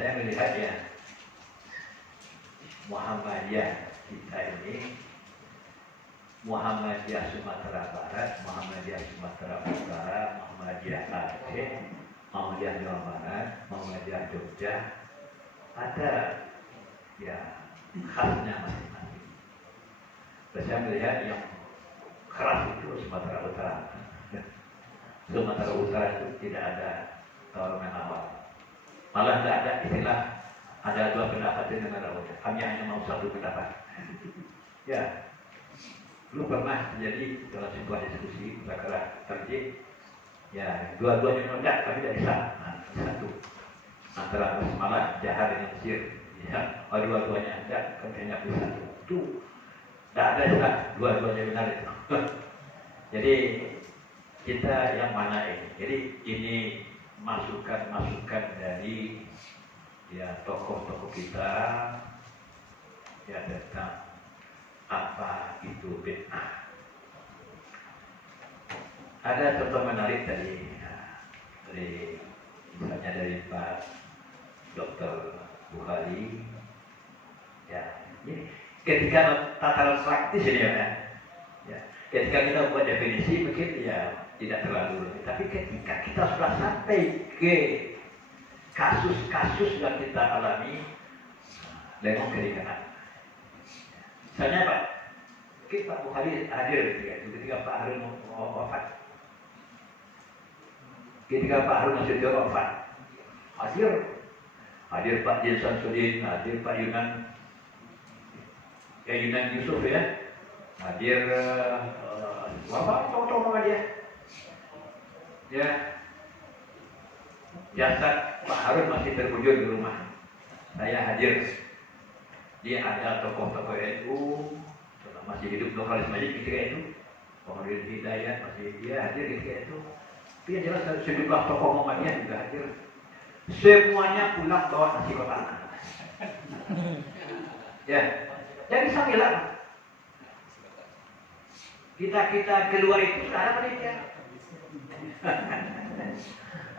saya melihat ya, Muhammadiyah kita ini, Muhammadiyah Sumatera Barat, Muhammadiyah Sumatera Utara, Muhammadiyah Aceh, Muhammadiyah Jawa Barat, Muhammadiyah Jogja, ada ya khasnya masing-masing. Saya melihat yang keras itu Sumatera Utara. Sumatera Utara itu tidak ada tawar awal. Malah tidak ada istilah ada dua pendapat di negara Utara. Kami hanya mau satu pendapat. Ya, dulu pernah terjadi dalam sebuah diskusi perkara terjadi. Ya, dua-duanya meledak tapi tidak bisa satu antara Basmalah, Jahar dengan Mesir. Ya, dua-duanya ada tapi tidak bisa satu. Itu tidak ada istilah dua-duanya benar itu. Jadi kita yang mana ini? Jadi ini masukan-masukan dari ya tokoh-tokoh kita ya tentang apa itu bid'ah. Ada contoh menarik dari misalnya dari Pak Dr. Bukhari. Ya, ini ketika tataran praktis ini ya, ketika kita buat definisi mungkin ya tidak terlalu, tapi ketika kita sudah sampai ke kasus-kasus yang kita alami dengan keringanan. Misalnya Pak, mungkin Pak Bukhari hadir ketika Pak Harun wafat. Ketika Pak Harun Nasution wafat, hadir Pak Jin Samsudin, hadir Pak Yunan Yusuf ya, hadir wafat tokoh-tokoh dia. Ya, jasad Pak Harun masih terbujur di rumah. Saya hadir. Dia ada tokoh-tokoh NU masih hidup Nurhalis Majid ketika itu, Muhammadiyah Hidayat masih dia hadir ketika itu. Tapi yang jelas sejumlah tokoh Muhammadiyah juga hadir. Semuanya pulang bawa nasi kotak. Ya, jadi sambilan kita keluar itu sudah ada panitia.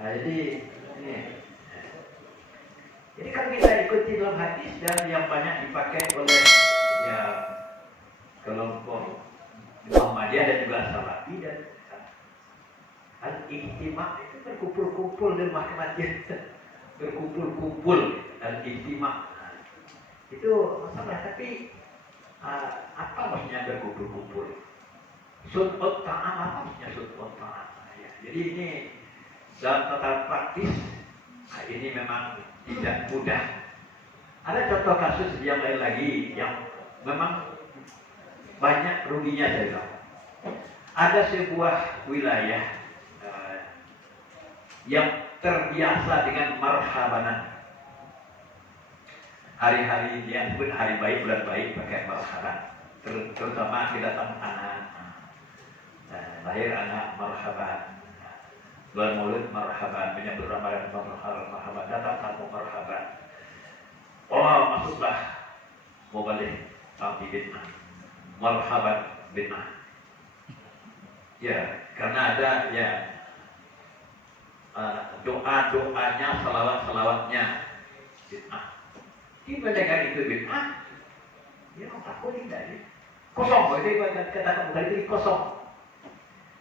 Nah, jadi ini. Jadi kan kita ikuti dalam hadis dan yang banyak dipakai oleh ya kelompok Muhammadiyah dan juga Salafi dan al-ijtima' itu berkumpul-kumpul di rumah kematian, berkumpul-kumpul dan ijtima' itu masalah. Tapi apa maksudnya berkumpul-kumpul? Sun'ut ta'am, apa maksudnya sun'ut ta'am? Ya, jadi ini dalam tata praktis ini memang tidak mudah. Ada contoh kasus yang lain lagi yang memang banyak ruginya saya. Ada sebuah wilayah yang terbiasa dengan marhabanan. Hari-hari yang disebut hari baik, bulan baik pakai marhaban. Terutama kedatangan anak, lahir anak marhaban. Bulan Maulid marhaban, menyambut Ramadan marhaban, datang tamu marhaban. Oh, masuklah mau balik tapi bid'ah. Marhaban bid'ah. Ya, karena ada ya doa-doanya, salawat-salawatnya bid'ah. Di mendengar itu bid'ah, dia takut tidak dia. Kosong, jadi kata bukan itu kosong.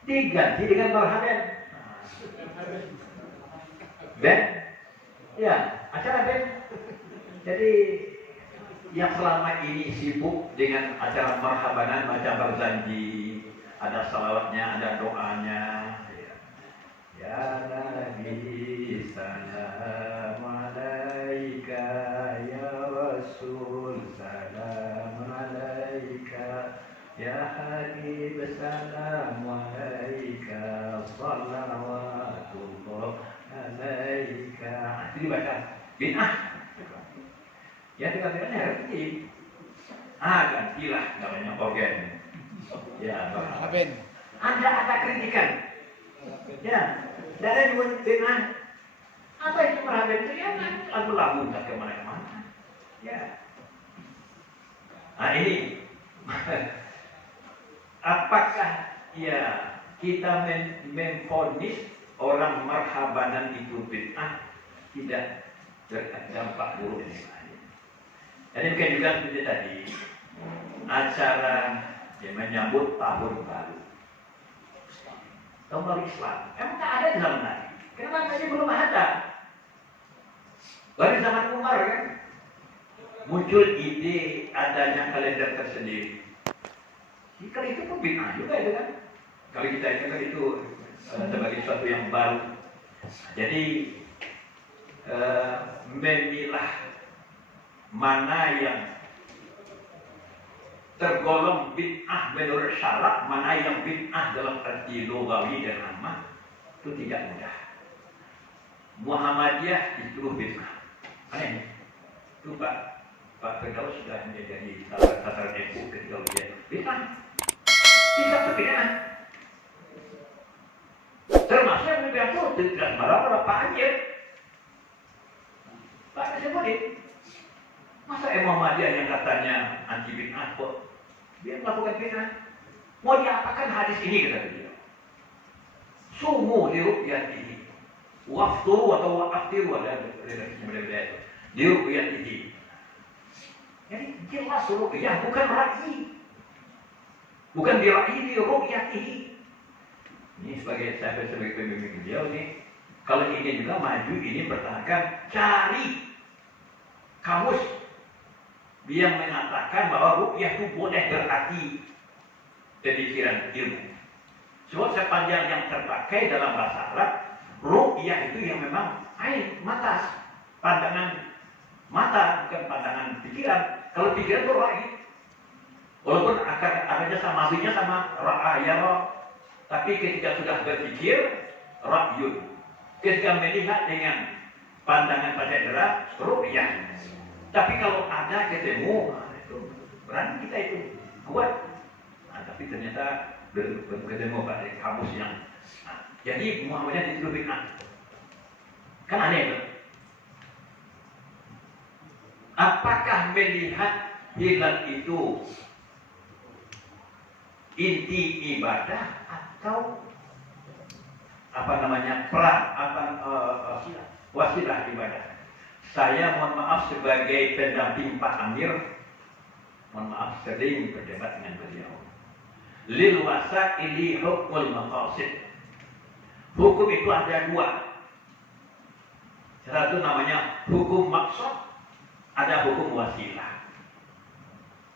Diganti dengan marhaban. Ben, ya acara Ben. Jadi yang selama ini sibuk dengan acara marhabanan, baca berjanji, ada salawatnya, ada doanya. Ya Nabi salam alaika, ya Rasul salam alaika, ya Habib salam alaika, salawatullah alaika. Itu dibaca bid'ah. Ya dikatakannya rezeki. Gantilah namanya organ. Ya, marhaban. Anda ada kritikan. Ya, dari dua bid'ah. Apa itu marhaban itu ya? Lagu-lagu tak kemana-mana. Ya. Nah ini, apakah ya kita memvonis orang marhabanan itu bid'ah? Tidak. dampak buruk ini. Jadi mungkin juga seperti tadi acara yang menyambut tahun baru. Tahun baru Islam. Emang tak ada di zaman Nabi. Kenapa tadi belum ada? Baru zaman Umar kan muncul ide adanya kalender tersendiri. Kalau itu pun bid'ah juga itu kan. Kalau kita ingat itu sebagai sesuatu yang baru. Jadi memilah mana yang tergolong bid'ah menurut syarak, mana yang bid'ah dalam arti lugawi dan ammah, itu tidak mudah. Muhammadiyah dituduh bid'ah. Aneh. Itu Pak Firdaus sudah menjadi sasaran NU ketika ujian bid'ah. Tidak bid'ah. Termasuk yang lebih aku tidak marah Pak Anjir. Pak sebutin. Masa Muhammadiyah yang katanya anti bid'ah kok dia melakukan bid'ah? Mau diapakan hadis ini kata beliau? Sumu li ru'yatihi, wafturu atau wa'aftiru ada beda-beda itu. Li ru'yatihi. Jadi jelas ru'yah bukan ra'i, bukan dira'i li ru'yatihi. Ini sebagai pemimpin beliau nih. Kalau ini juga maju ini pertahankan cari kamus yang mengatakan bahwa ru'yah itu boleh berarti pemikiran ilmu. Sebab sepanjang yang terpakai dalam bahasa Arab, ru'yah itu yang memang ain, mata, pandangan mata, bukan pandangan pikiran. Kalau pikiran itu ra'i. Walaupun akarnya sama artinya sama ra'aya, tapi ketika sudah berpikir, ra'yun. Ketika melihat dengan pandangan pada indera, ru'yah. Tapi kalau ada ketemu, itu berani kita itu kuat. Nah, tapi ternyata belum ketemu pada kamus yang. Jadi Muhammadiyah dituduh bid'ah. Kan aneh itu. Apakah melihat hilal itu inti ibadah atau wasilah ibadah? Saya mohon maaf sebagai pendamping Pak Amir, mohon maaf sering berdebat dengan beliau. Lil wasaili hukmul maqasid. Hukum itu ada dua. Satu namanya hukum maksud, ada hukum wasilah.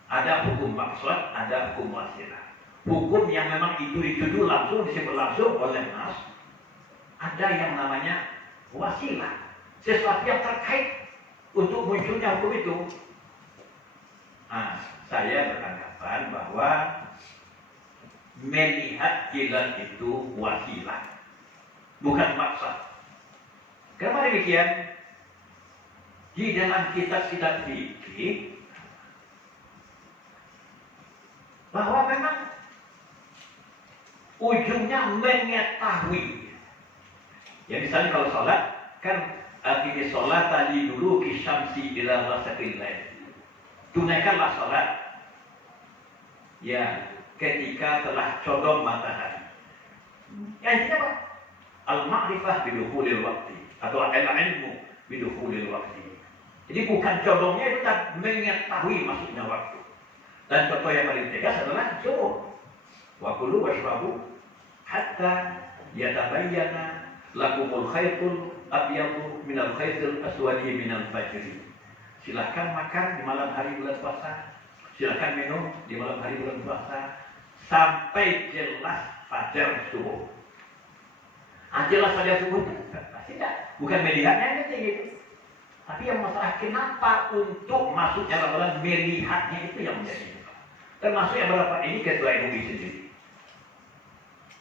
Ada hukum maksud, ada hukum wasilah. Hukum yang memang itu dituduh langsung, disebut langsung oleh nas. Ada yang namanya wasilah. Sesuatu yang terkait untuk munculnya hukum itu. Nah, saya beranggapan bahwa melihat hilal itu wasilah, bukan maksud. Kenapa demikian? Di dalam kitab-kitab fikih bahwa memang ujungnya mengetahui. Ya misalnya kalau sholat kan artinya sholat tadi dulu kisyamsi ila wasatil lail. Tunaikanlah sholat ya ketika telah condong matahari. Ya intinya apa? Al-ma'rifah bidukhulil waqti atau al-ilmu bidukhulil waqti. Jadi bukan condongnya itu tak mengetahui masuknya waktu. Dan contoh yang paling tegas adalah subuh. Wa kulu washrabu hatta yatabayyana lakumul khaytul abyadu minal khaytil aswadi minal fajri. Silakan makan di malam hari bulan puasa, silakan minum di malam hari bulan puasa sampai jelas fajar subuh. Jelas fajar subuh tidak, bukan melihatnya itu gitu. Tapi yang masalah kenapa untuk masuknya ramalan melihatnya itu yang menjadi masalah. Termasuk yang berapa ini ketua MUI sendiri.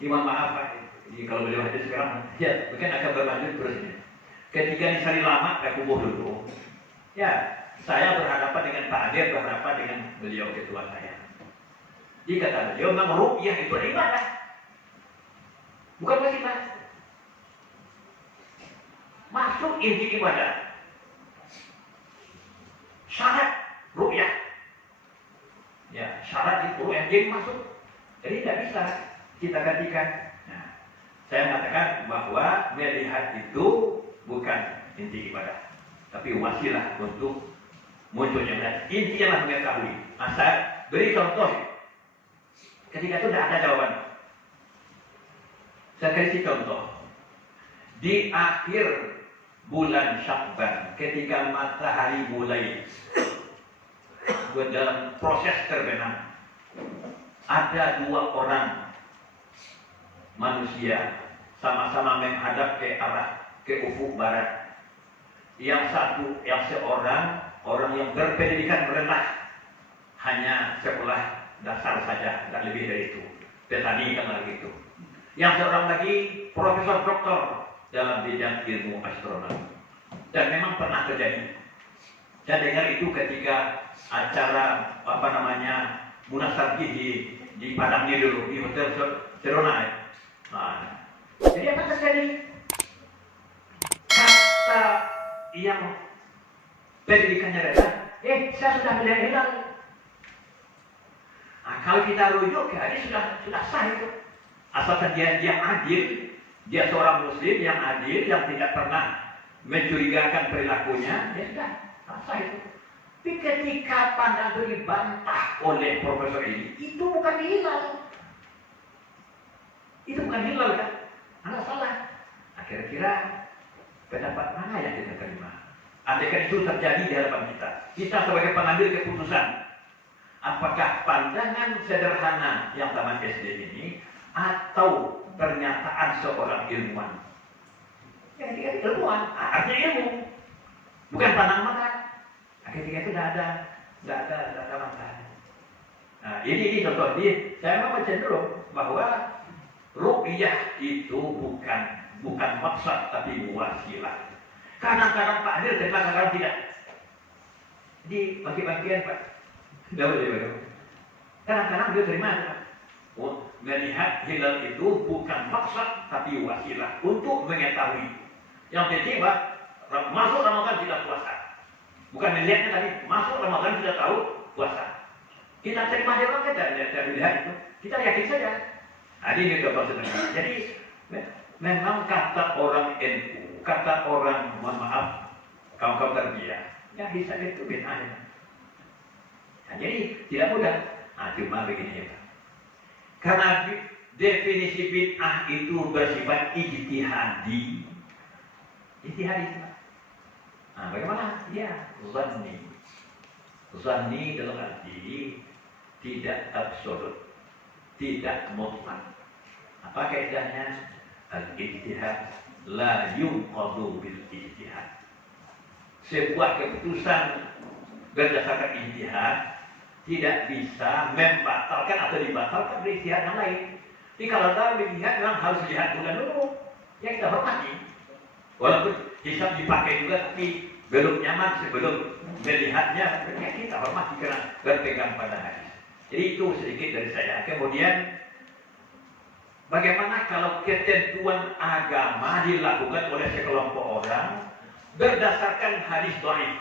Mohon maaf Pak, ini kalau beliau hadir sekarang, ya mungkin akan berlanjut terus ini. Ketika di Sari Lama, saya kubuh dulu. Ya, saya berhadapan dengan Pak Adir, berhadapan dengan beliau ketua saya. Dia kata beliau, memang ru'yah itu ibadah, bukan wasilah. Masuk inti ibadah. Syarat ru'yah. Ya, syarat itu ru'yah jadi masuk. Jadi tidak bisa kita gantikan. Nah, saya mengatakan bahwa melihat itu bukan inti ibadah. tapi wasilah untuk munculnya. Dan intinya mengetahui. Saya beri contoh. Ketika itu tidak ada jawaban. Saya kasih contoh. Di akhir bulan Syakban, ketika matahari mulai dalam proses terbenam, ada dua orang manusia sama-sama menghadap ke ufuk barat. Yang seorang orang yang berpendidikan rendah, hanya sekolah dasar saja, tidak lebih dari itu, petani kan gitu. Yang seorang lagi profesor doktor dalam bidang ilmu astronomi, dan memang pernah terjadi. Saya dengar itu ketika acara munasabah di Padangnya dulu di Hotel Serona. Nah, jadi apa terjadi? Kata yang pendidikannya rendah, saya sudah melihat hilal. Nah, kalau kita rujuk ke hadis sudah sah itu. Asalkan dia adil, dia seorang muslim yang adil, yang tidak pernah mencurigakan perilakunya, ya sudah sah itu. Tapi ketika pandangan itu dibantah oleh profesor ini, itu bukan hilal. Itu bukan hilal kan? Anda salah. Nah, kira-kira pendapat mana yang kita terima? Andaikan itu terjadi di hadapan kita sebagai pengambil keputusan, apakah pandangan sederhana yang taman SD ini atau pernyataan seorang ilmuwan? Ya, ketika ilmuwan, artinya ilmu, bukan pandang mata. Ketika itu tidak ada masalah. Nah, ini contoh. Saya mau cenderung bahwa ruqyah itu bukan maksud tapi wasilah. Kadang-kadang Pak Hadir, kadang-kadang tidak. Jadi bagi-bagian Pak. Tidak boleh. Kadang-kadang dia terima. Melihat hilal itu bukan maksud tapi wasilah untuk mengetahui. Yang penting Pak, masuk Ramadan tidak puasa. Bukan melihatnya tadi, masuk Ramadan sudah tahu puasa. Kita terima dia orang kita lihat itu, kita yakin saja. Nah, ini contoh sederhana. Jadi memang kata orang NU, kata orang mohon maaf kaum terbiak, ya bisa itu bid'ah. Nah, jadi tidak mudah. Nah, cuma begini ya Pak. Karena definisi bid'ah itu bersifat ijtihadi. Ijtihadi Pak. Nah, bagaimana? Ya, zanni dalam arti tidak absolut, tidak mutlak. Apa kaidahnya? Al-ijtihad la yunqadu bil ijtihad. Sebuah keputusan berdasarkan ijtihad tidak bisa membatalkan atau dibatalkan dari ijtihad yang lain. Jadi kalau dalam ijtihad memang harus lihat bulan dulu, yang kita hormati. Walaupun hisab dipakai juga, tapi belum nyaman sebelum melihatnya, ya kita hormati karena berpegang pada hadis. Jadi itu sedikit dari saya. Kemudian, bagaimana kalau ketentuan agama dilakukan oleh sekelompok orang berdasarkan hadis dhaif?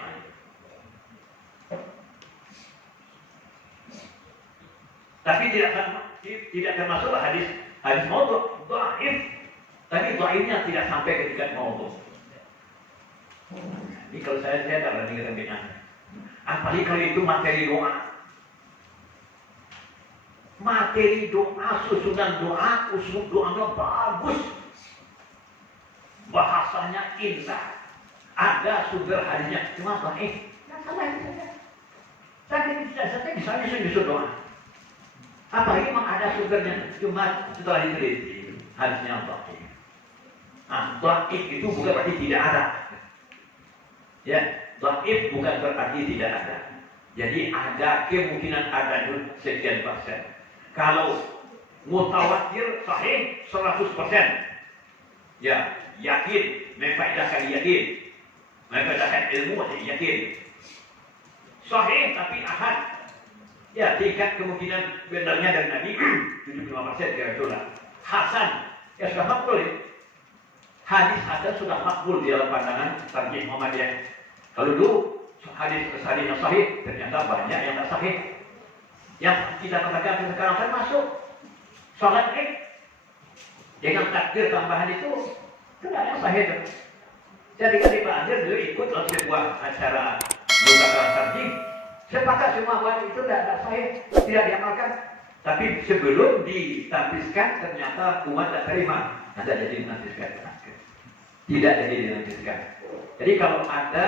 Tapi tidak termasuk hadis maudhu', dhaif. Tapi dhaifnya tidak sampai ke tingkat maudhu'. Ini kalau saya tidak berani kata. Apalagi kalau itu materi doa. Materi doa, susunan doa, usul doanya bagus. Bahasanya indah. Ada sumber hadisnya, cuma dhaif. Yang salah itu saja. Saya misalnya susun doa. Apalagi memang ada sumbernya, cuma setelah diteliti hadisnya dhaif. Nah, dhaif itu bukan berarti tidak ada. Ya, dhaif bukan berarti tidak ada. Jadi ada kemungkinan ada sekian persen. Kalau mutawatir sahih 100%. Ya, yakin, memfaedahkan yakin. Memfaedahkan ilmu masih yakin. Sahih tapi ahad. Ya, tingkat kemungkinan benarnya dari Nabi 75% kira-kira. Hasan, ya sudah makbul ya. Hadis hasan sudah makbul di dalam pandangan tarjih Muhammadiyah. Kalau dulu hadis yang sahih, ternyata banyak yang tak sahih. Yang kita katakan sekarang termasuk salat Id dengan takbir tambahan itu tidak ada yang sahih. Jadi kan Pak Andir dulu ikut dalam sebuah acara buka tarjih. Sepakat semua bahwa itu tidak sahih, tidak diamalkan. Tapi sebelum ditampilkan ternyata umat tidak terima, ada jadi dinampilkan. Tidak jadi dinampilkan. Jadi kalau ada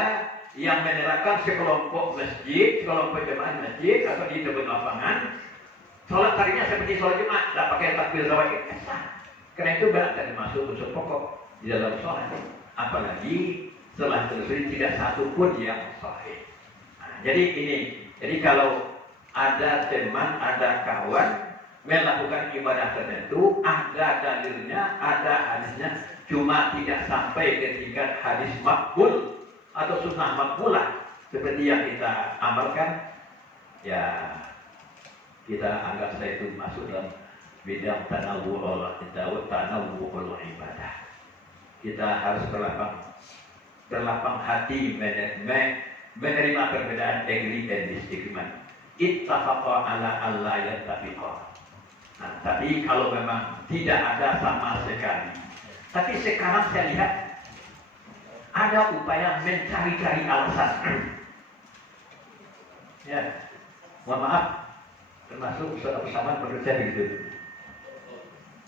yang menerapkan sekelompok masjid, sekelompok jemaah masjid atau di depan lapangan, sholat tarinya seperti sholat Jumat, tidak pakai takbir rawatib, sah. Karena itu berat dan masuk unsur pokok di dalam sholat. Apalagi setelah selesai tidak satu pun yang sahih. Nah, jadi ini, jadi kalau ada teman, ada kawan melakukan ibadah tertentu, ada dalilnya, ada hadisnya, cuma tidak sampai ke tingkat hadis makbul atau sunnah makbulah seperti yang kita amalkan, ya kita anggap saya itu masuk dalam bidang tanawu'ul ibadah. Kita harus berlapang hati menerima perbedaan, agree and disagreement. Ittafaqa ala alla yattafiqa. Nah, tapi kalau memang tidak ada sama sekali. Tapi sekarang saya lihat ada upaya mencari-cari alasan. Ya, mohon maaf, termasuk bersama menurut saya begitu.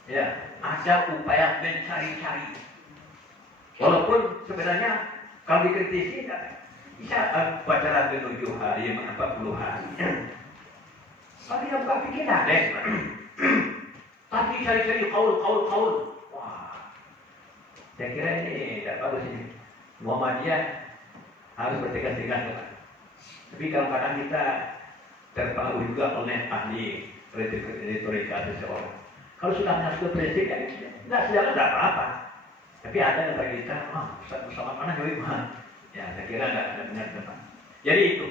Ya, ada upaya mencari-cari. Walaupun sebenarnya kalau dikritisi bisa pacaran menuju hari 40 hari. Tapi yang bukan pikiran, tapi cari-cari kaul. Wah, saya kira ini tidak bagus ini. Muhammadiyah harus bertegas-tegas. Tapi kadang-kadang kita terpengaruh juga oleh ahli retorika seseorang. Kalau sudah masuk prinsip, ya tidak sejalan, tidak apa-apa. Tapi ada yang bagi kita, bersama mana jauh mana? Ya, saya kira tidak benar teman. Jadi itu.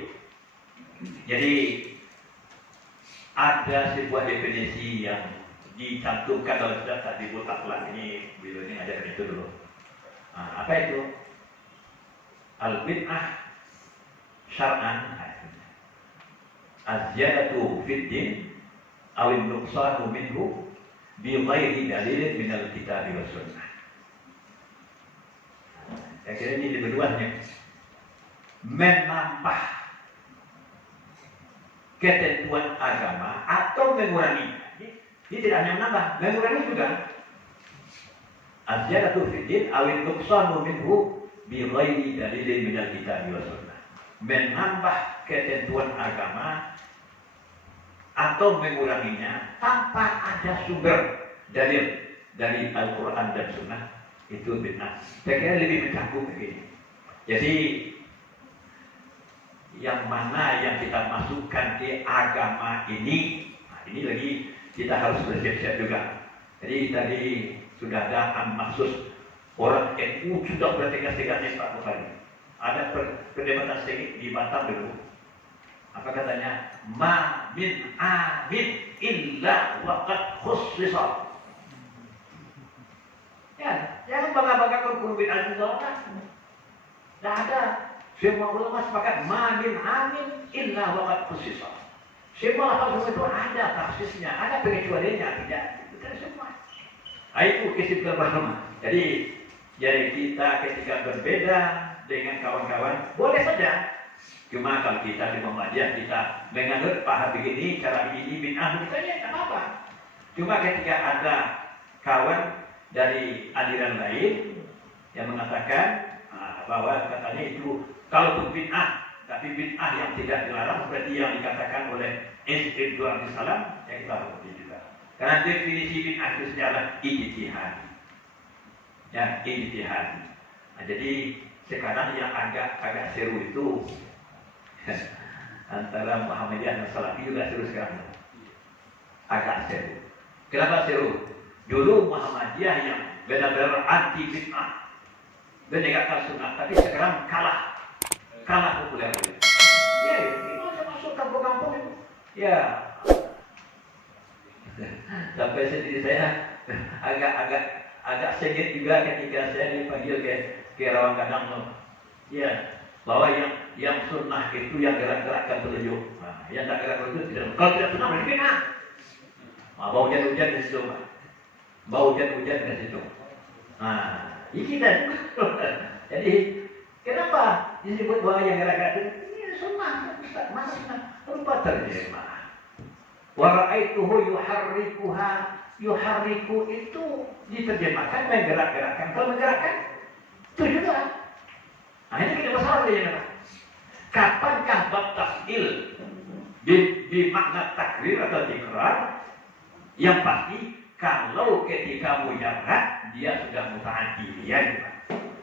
Jadi ada sebuah definisi yang dicantumkan dalam sudah tadi butaklah ini, beliau ini ajarkan itu dulu. Nah, apa itu? Al-bid'ah syar'an az-ziyadatu fid din aw an-nuqsanu minhu bi ghairi dalilin min al-kitab wa sunnah. Saya kira ini keduanya menambah ketentuan agama atau mengurangi. Ini tidak hanya menambah, mengurangi juga. Az-ziyadatu fid din aw an-nuqsanu minhu bi ghairi dalilin min al-kitab wa sunnah. Menambah ketentuan agama atau menguranginya tanpa ada sumber dalil dari Al-Quran dan Sunnah, itu bid'ah. Saya kira lebih mencakup begini. Jadi yang mana yang kita masukkan ke agama ini, nah ini lagi kita harus bersiap-siap juga. Jadi tadi sudah ada maksud orang NU sudah bertegas-tegas Pak Bukhari. Ada perdebatan sedikit di Batam dulu. Apa katanya? Ma min amin illa waqad khussisa. Ya, jangan bangga-banggakan hukum bid'ah itu salah. Tidak ada. Semua ulama sepakat ma min amin illa waqad khussisa. Semua lafaz itu ada tafsirnya, ada pengecualiannya, tidak. Itu semua. Nah, itu kesimpulan pertama. Jadi kita ketika berbeda dengan kawan-kawan boleh saja. Cuma kalau kita di Muhammadiyah kita menganut paham begini, cara begini, bid'ah misalnya tidak apa-apa. Cuma ketika ada kawan dari aliran lain yang mengatakan bahwa katanya itu kalaupun bid'ah, tapi bid'ah yang tidak dilarang seperti yang dikatakan oleh Ibnu Abdul Salam, yang kita hormati juga. Karena definisi bid'ah itu secara ijtihad. Ya, ijtihad. Nah, jadi sekarang yang agak seru itu antara Muhammadiyah dan Salafi juga seru sekarang. Agak seru. Kenapa seru? Dulu Muhammadiyah yang benar-benar anti bid'ah, menegakkan sunnah, tapi sekarang kalah populer. Ya, ini masuk kampung-kampung itu. Ya, sampai sendiri saya agak sengit juga ketika saya dipanggil ke Rawang Kadang. Ya, bahwa yang sunnah itu yang gerak-gerakkan telunjuk. Nah, yang tak gerak itu tidak. Kalau tidak sunnah berarti bid'ah. Bau hujan-hujan di situ, Bau hujan-hujan di situ. Nah, ini kita. Jadi kenapa disebut bahwa yang gerak-gerak ini sunnah? Ustaz, mana sunnah? Rupa terjemah. Wa ra'aituhu yuharriku itu diterjemahkan menggerak-gerakkan. Kalau menggerakkan itu juga. Nah ini kita masalah ya, kapankah bab taf'il di makna takrir atau tikrar? Yang pasti kalau ketika mujarrad dia sudah muta'addi, ya.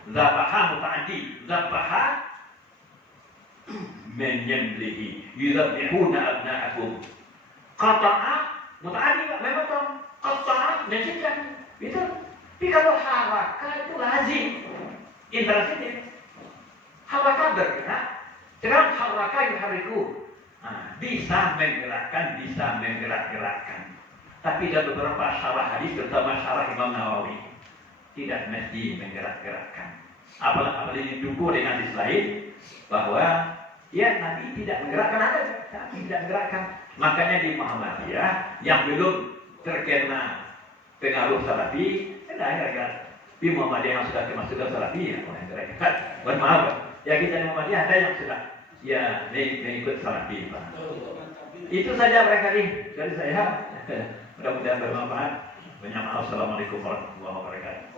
Zabaha muta'addi, zabaha menyembelihi, yuzabbihuna abna'akum. Qata'a muta'addi memang toh, qata'a mensyikkan. Itu. Tapi kalau harakah itu lazim, intransitif. Harakah bergerak, sekarang harakah yuhariku. Nah, bisa menggerakkan, bisa menggerak-gerakkan. Tapi dalam beberapa syarah hadis, terutama syarah Imam Nawawi, tidak mesti menggerak-gerakkan. Apalagi didukung dengan hadis lain bahwa ya Nabi tidak menggerakkan ada, tapi tidak menggerakkan. Makanya di Muhammadiyah yang belum terkena pengaruh Salafi, ada di Muhammadiyah yang sudah termasuk Salafi, ya boleh gerak-gerak. Mohon maaf, ya kita di Muhammadiyah ada yang sudah ya mengikut Salafi. Itu saja barangkali dari saya. Mudah-mudahan bermanfaat. Banyak maaf. Assalamualaikum warahmatullahi wabarakatuh.